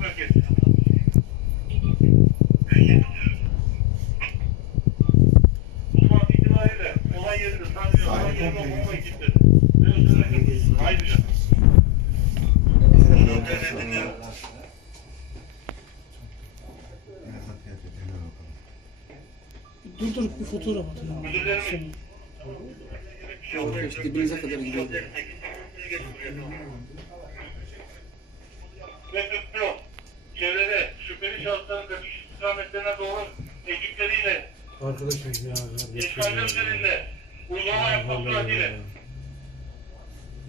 merkez. Bu an itibariyle olay yerinde sadece olay yerinde bomba ekipleri. Ve özel harekat. Ayrıca. Dur dur bir fotoğraf atın. Müdürlerimiz. Dibinize kadar gidiyor. Şüpheli şahısların kaçış istikametlerine doğru ekipleriyle Arkadaşım ya. işgaller üzerinde uygulama yapmak suretiyle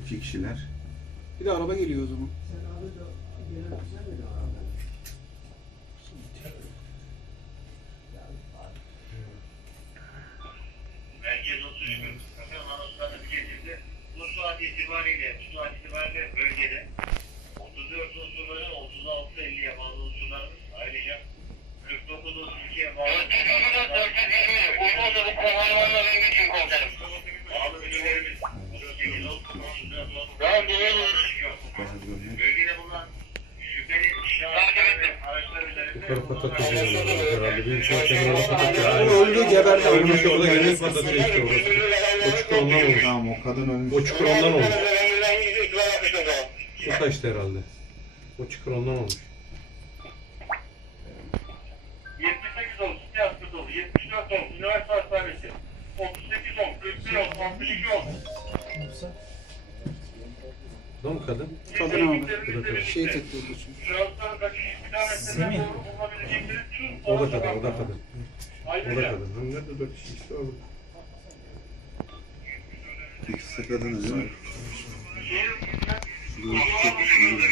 İki kişiler. Bir de araba geliyor o zaman. Merkez 33 gün anonslarına bir geçildi. Bu saat itibariyle, bu saat itibariyle bölgede 38 Daha Bölgede bulunan şüpheli Yukarı patlatıyor herhalde. Büyük ihtimal kenara patlatıyor. O öldü geberdi. Ölmüş orada gene patlatıyor işte orası. O çukur ondan olmuş. Tamam o kadın ölmüş. O çukur ondan olmuş. Su taştı herhalde. O çukur ondan olmuş. 78 ol, City Hospital, 74 ol, Üniversite Hastanesi, 38 ol, 41 ol, 62 ol. Mı kadın? Kadın abi. Şey doğru bulunabilecekleri tüm O da kadın, o da kadın. O da kadın. Ha, Nerede dört kişi işte orada. İkisi kadın değil mi? şehir Şu çok kişi